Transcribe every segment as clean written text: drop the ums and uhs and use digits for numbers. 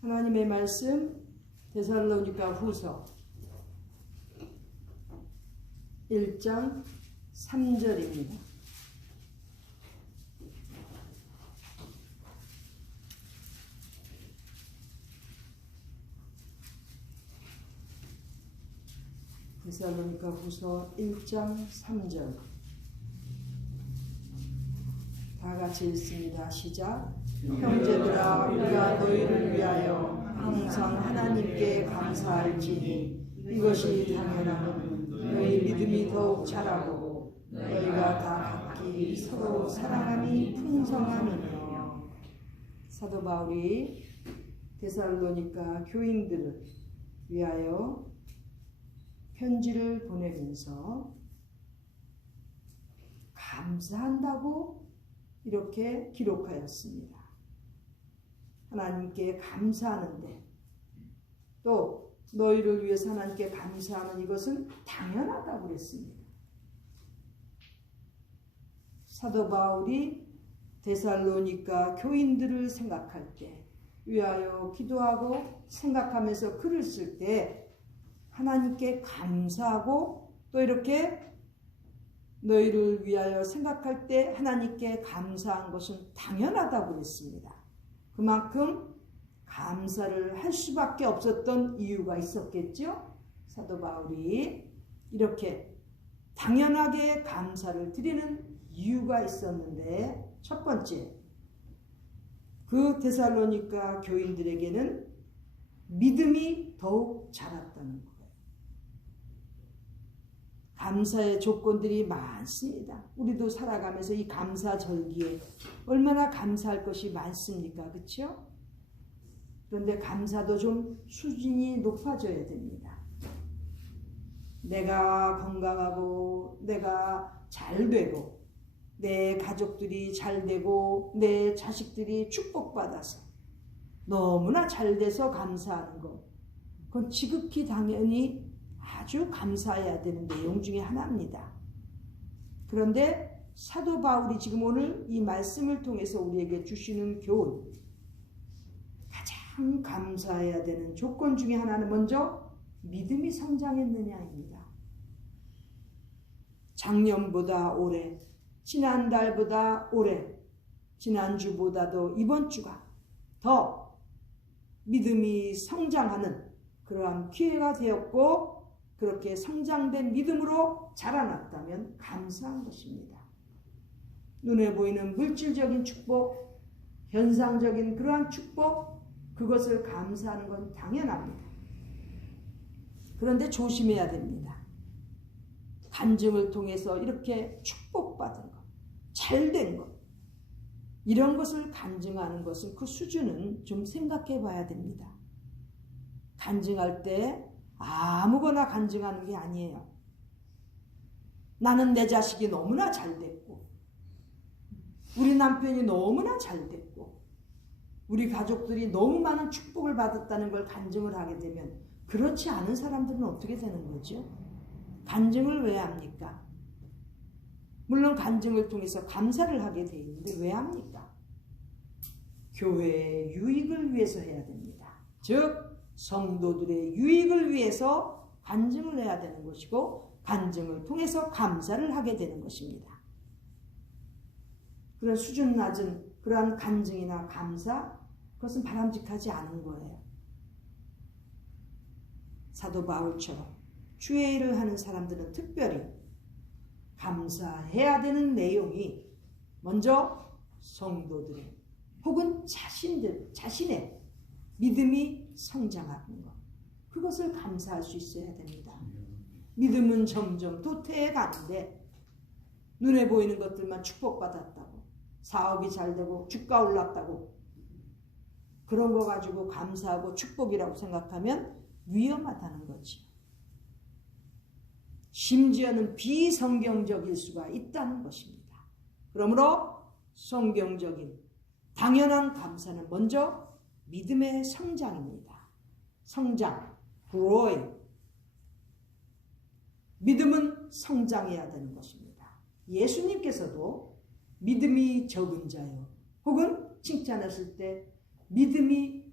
하나님의 말씀 데살로니가 후서 1장 3절입니다. 데살로니가 후서 1장 3절 다 같이 읽습니다. 시작. 형제들아, 우리가 너희를 위하여 항상 하나님께 감사할지니 이것이 당연함은 너희 믿음이 더욱 자라고 너희가 다 각기 서로 사랑함이 풍성함이며. 사도 바울이 데살로니가 교인들을 위하여 편지를 보내면서 감사한다고 이렇게 기록하였습니다. 하나님께 감사하는데 또 너희를 위해서 하나님께 감사하는 이것은 당연하다고 그랬습니다. 사도 바울이 데살로니가 교인들을 생각할 때 위하여 기도하고 생각하면서 글을 쓸 때 하나님께 감사하고 또 이렇게 너희를 위하여 생각할 때 하나님께 감사한 것은 당연하다고 했습니다. 그만큼 감사를 할 수밖에 없었던 이유가 있었겠죠. 사도 바울이 이렇게 당연하게 감사를 드리는 이유가 있었는데, 첫 번째, 그 데살로니가 교인들에게는 믿음이 더욱 자랐다는 거예요. 감사의 조건들이 많습니다. 우리도 살아가면서 이 감사절기에 얼마나 감사할 것이 많습니까? 그렇죠? 그런데 감사도 좀 수준이 높아져야 됩니다. 내가 건강하고 내가 잘 되고 내 가족들이 잘 되고 내 자식들이 축복받아서 너무나 잘 돼서 감사하는 것, 그건 지극히 당연히 아주 감사해야 되는 내용 중에 하나입니다. 그런데 사도 바울이 지금 오늘 이 말씀을 통해서 우리에게 주시는 교훈, 가장 감사해야 되는 조건 중에 하나는 먼저 믿음이 성장했느냐입니다. 작년보다 올해, 지난달보다 올해, 지난주보다도 이번 주가 더 믿음이 성장하는 그러한 기회가 되었고, 그렇게 성장된 믿음으로 자라났다면 감사한 것입니다. 눈에 보이는 물질적인 축복, 현상적인 그러한 축복, 그것을 감사하는 건 당연합니다. 그런데 조심해야 됩니다. 간증을 통해서 이렇게 축복받은 것, 잘된 것, 이런 것을 간증하는 것은 그 수준은 좀 생각해 봐야 됩니다. 간증할 때 아무거나 간증하는 게 아니에요. 나는 내 자식이 너무나 잘 됐고, 우리 남편이 너무나 잘 됐고, 우리 가족들이 너무 많은 축복을 받았다는 걸 간증을 하게 되면 그렇지 않은 사람들은 어떻게 되는 거죠? 간증을 왜 합니까? 물론 간증을 통해서 감사를 하게 돼 있는데 왜 합니까? 교회의 유익을 위해서 해야 됩니다. 즉 성도들의 유익을 위해서 간증을 해야 되는 것이고, 간증을 통해서 감사를 하게 되는 것입니다. 그런 수준 낮은 그러한 간증이나 감사, 그것은 바람직하지 않은 거예요. 사도 바울처럼 주의 일을 하는 사람들은 특별히 감사해야 되는 내용이 먼저 성도들의 혹은 자신의 믿음이 성장하는 것, 그것을 감사할 수 있어야 됩니다. 믿음은 점점 도태해 가는데 눈에 보이는 것들만 축복받았다고, 사업이 잘 되고 주가 올랐다고, 그런 거 가지고 감사하고 축복이라고 생각하면 위험하다는 거지. 심지어는 비성경적일 수가 있다는 것입니다. 그러므로 성경적인 당연한 감사는 먼저 믿음의 성장입니다. 성장, growing. 믿음은 성장해야 되는 것입니다. 예수님께서도 믿음이 적은 자요, 혹은 칭찬하실 때 믿음이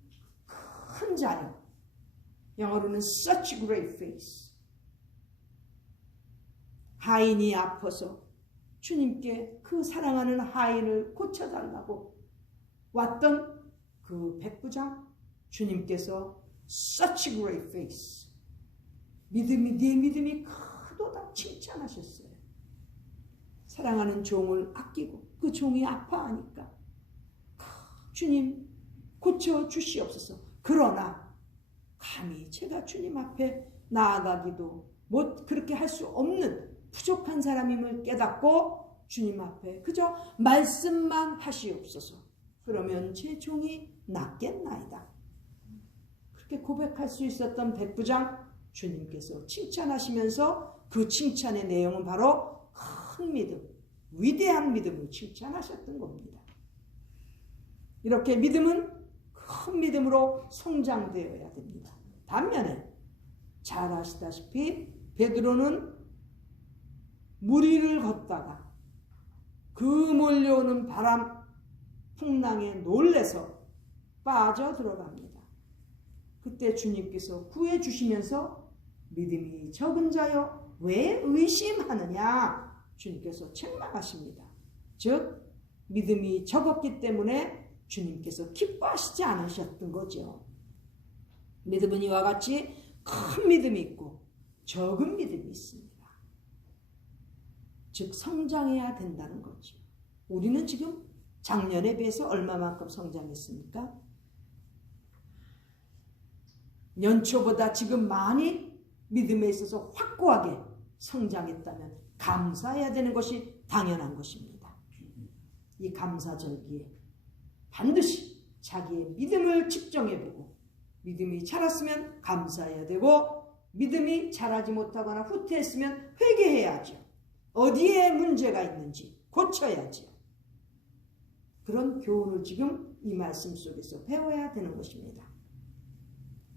자요. 영어로는 such great face. 하인이 아파서 주님께 그 사랑하는 하인을 고쳐달라고 왔던 그 백부장, 주님께서 such great face. 네 믿음이 크도다 칭찬하셨어요. 사랑하는 종을 아끼고 그 종이 아파하니까 주님 고쳐주시옵소서. 그러나 감히 제가 주님 앞에 나아가기도 그렇게 할 수 없는 부족한 사람임을 깨닫고 주님 앞에 그저 말씀만 하시옵소서. 그러면 제 종이 낫겠나이다. 그렇게 고백할 수 있었던 백부장, 주님께서 칭찬하시면서 그 칭찬의 내용은 바로 큰 믿음, 위대한 믿음을 칭찬하셨던 겁니다. 이렇게 믿음은 큰 믿음으로 성장되어야 됩니다. 반면에 잘 아시다시피 베드로는 물 위를 걷다가 그 몰려오는 바람, 풍랑에 놀래서 빠져 들어갑니다. 그때 주님께서 구해주시면서 믿음이 적은 자여 왜 의심하느냐 주님께서 책망하십니다. 즉 믿음이 적었기 때문에 주님께서 기뻐하시지 않으셨던 거죠. 믿음은 이와 같이 큰 믿음이 있고 적은 믿음이 있습니다. 즉 성장해야 된다는 거죠. 우리는 지금 작년에 비해서 얼마만큼 성장했습니까? 연초보다 지금 많이 믿음에 있어서 확고하게 성장했다면 감사해야 되는 것이 당연한 것입니다. 이 감사절기에 반드시 자기의 믿음을 측정해보고 믿음이 자랐으면 감사해야 되고 믿음이 자라지 못하거나 후퇴했으면 회개해야죠. 어디에 문제가 있는지 고쳐야죠. 그런 교훈을 지금 이 말씀 속에서 배워야 되는 것입니다.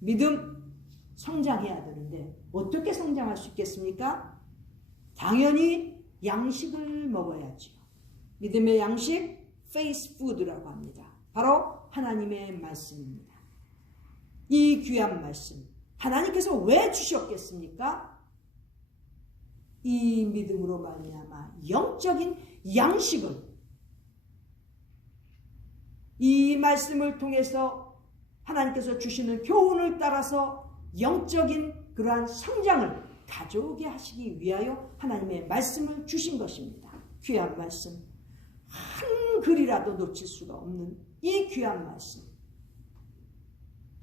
믿음 성장해야 되는데 어떻게 성장할 수 있겠습니까? 당연히 양식을 먹어야죠. 믿음의 양식, faith food라고 합니다. 바로 하나님의 말씀입니다. 이 귀한 말씀, 하나님께서 왜 주셨겠습니까? 이 믿음으로 말미암아 영적인 양식을, 이 말씀을 통해서 하나님께서 주시는 교훈을 따라서 영적인 그러한 성장을 가져오게 하시기 위하여 하나님의 말씀을 주신 것입니다. 귀한 말씀, 한 글이라도 놓칠 수가 없는 이 귀한 말씀,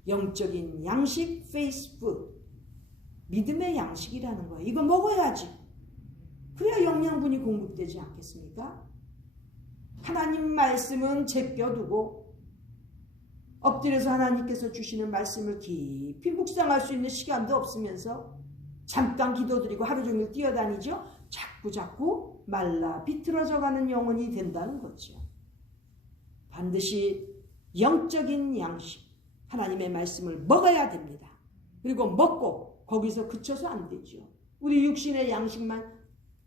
영적인 양식, faith food, 믿음의 양식이라는 거예요. 이거 먹어야지. 그래야 영양분이 공급되지 않겠습니까? 하나님 말씀은 제껴두고 엎드려서 하나님께서 주시는 말씀을 깊이 묵상할 수 있는 시간도 없으면서 잠깐 기도드리고 하루 종일 뛰어다니죠. 자꾸 말라 비틀어져가는 영혼이 된다는 거죠. 반드시 영적인 양식, 하나님의 말씀을 먹어야 됩니다. 그리고 먹고 거기서 그쳐서 안 되죠. 우리 육신의 양식만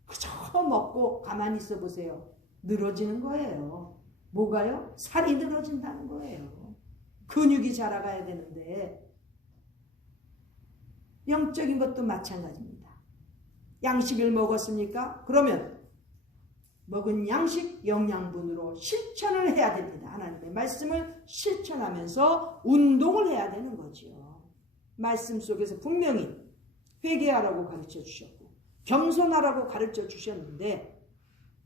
그저 먹고 가만히 있어 보세요. 늘어지는 거예요. 뭐가요? 살이 늘어진다는 거예요. 근육이 자라가야 되는데 영적인 것도 마찬가지입니다. 양식을 먹었습니까? 그러면 먹은 양식 영양분으로 실천을 해야 됩니다. 하나님의 말씀을 실천하면서 운동을 해야 되는 거죠. 말씀 속에서 분명히 회개하라고 가르쳐 주셨고 겸손하라고 가르쳐 주셨는데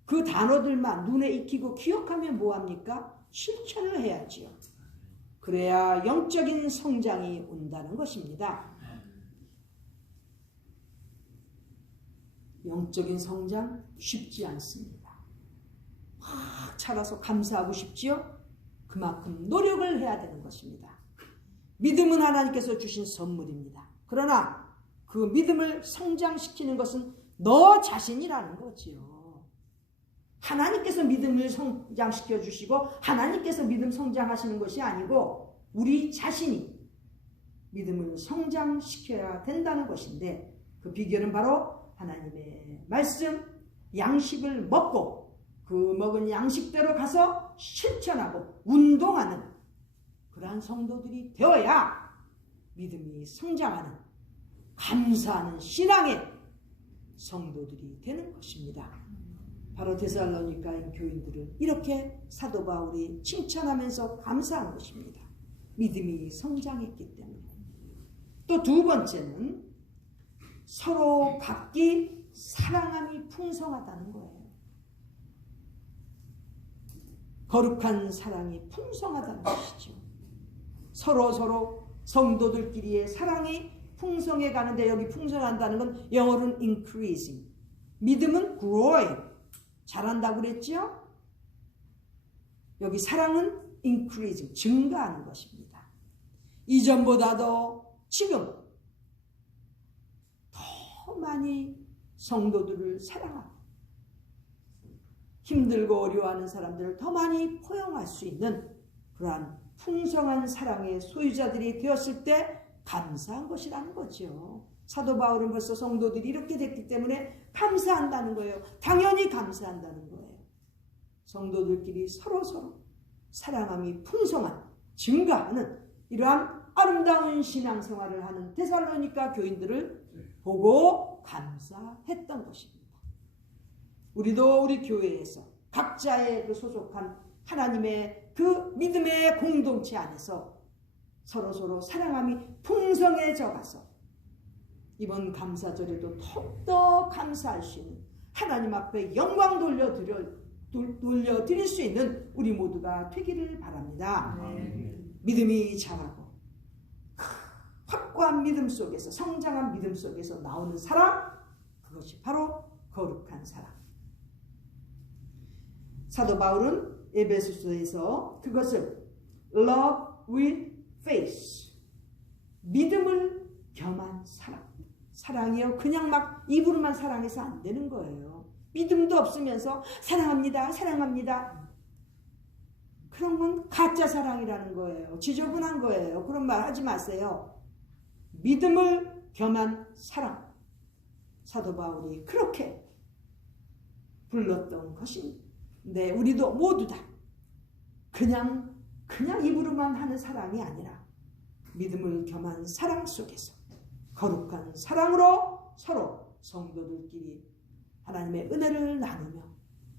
그 단어들만 눈에 익히고 기억하면 뭐합니까? 실천을 해야지요. 그래야 영적인 성장이 온다는 것입니다. 영적인 성장 쉽지 않습니다. 확 자라서 감사하고 싶지요? 그만큼 노력을 해야 되는 것입니다. 믿음은 하나님께서 주신 선물입니다. 그러나 그 믿음을 성장시키는 것은 너 자신이라는 거지요. 하나님께서 믿음을 성장시켜 주시고 하나님께서 믿음 성장하시는 것이 아니고 우리 자신이 믿음을 성장시켜야 된다는 것인데 그 비결은 바로 하나님의 말씀, 양식을 먹고 그 먹은 양식대로 가서 실천하고 운동하는 그러한 성도들이 되어야 믿음이 성장하는 감사하는 신앙의 성도들이 되는 것입니다. 바로 데살로니가인 교인들을 이렇게 사도 바울이 칭찬하면서 감사한 것입니다. 믿음이 성장했기 때문에. 또 두 번째는 서로 각기 사랑함이 풍성하다는 거예요. 거룩한 사랑이 풍성하다는 것이죠. 서로 성도들끼리의 사랑이 풍성해 가는데, 여기 풍성한다는 건 영어로는 increasing, 믿음은 growing, 자란다고 그랬죠? 여기 사랑은 increasing, 증가하는 것입니다. 이전보다도 지금 더 많이 성도들을 사랑하고 힘들고 어려워하는 사람들을 더 많이 포용할 수 있는 그러한 풍성한 사랑의 소유자들이 되었을 때 감사한 것이라는 거죠. 사도 바울은 벌써 성도들이 이렇게 됐기 때문에 감사한다는 거예요. 당연히 감사한다는 거예요. 성도들끼리 서로 사랑함이 풍성한, 증가하는 이러한 아름다운 신앙생활을 하는 데살로니가 교인들을 보고 감사했던 것입니다. 우리도 우리 교회에서 각자의 그 소속한 하나님의 그 믿음의 공동체 안에서 서로 사랑함이 풍성해져 가서 이번 감사절에도 더욱더 감사할 수 있는, 하나님 앞에 영광 돌려드릴 수 있는 우리 모두가 되기를 바랍니다. 믿음이 자라고 확고한 믿음 속에서, 성장한 믿음 속에서 나오는 사랑, 그것이 바로 거룩한 사랑. 사도 바울은 에베소서에서 그것을 love with faith, 믿음을 겸한 사랑. 사랑이요, 그냥 막 입으로만 사랑해서 안 되는 거예요. 믿음도 없으면서 사랑합니다, 사랑합니다. 그런 건 가짜 사랑이라는 거예요. 지저분한 거예요. 그런 말 하지 마세요. 믿음을 겸한 사랑. 사도 바울이 그렇게 불렀던 것입니다. 네, 우리도 모두 다 그냥 입으로만 하는 사랑이 아니라 믿음을 겸한 사랑 속에서 거룩한 사랑으로 서로 성도들끼리 하나님의 은혜를 나누며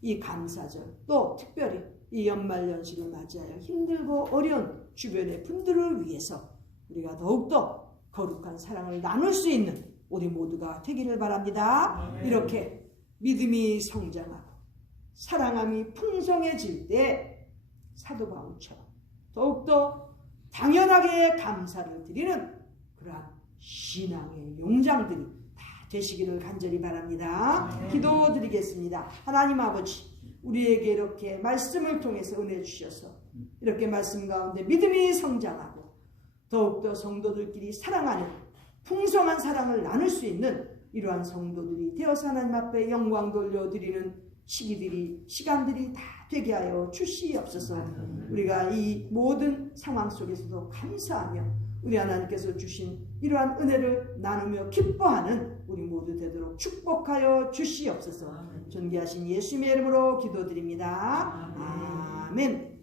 이 감사절, 또 특별히 이 연말연시를 맞이하여 힘들고 어려운 주변의 분들을 위해서 우리가 더욱더 거룩한 사랑을 나눌 수 있는 우리 모두가 되기를 바랍니다. 이렇게 믿음이 성장하고 사랑함이 풍성해질 때 사도 바울처럼 더욱더 당연하게 감사를 드리는 그러한 신앙의 용장들이 다 되시기를 간절히 바랍니다. 기도드리겠습니다. 하나님 아버지, 우리에게 이렇게 말씀을 통해서 은혜 주셔서 이렇게 말씀 가운데 믿음이 성장하고 더욱더 성도들끼리 사랑하는 풍성한 사랑을 나눌 수 있는 이러한 성도들이 되어서 하나님 앞에 영광 돌려드리는 시간들이 다 되게 하여 주시옵소서. 우리가 이 모든 상황 속에서도 감사하며 우리 하나님께서 주신 이러한 은혜를 나누며 기뻐하는 우리 모두 되도록 축복하여 주시옵소서. 존귀하신 예수님의 이름으로 기도드립니다. 아멘.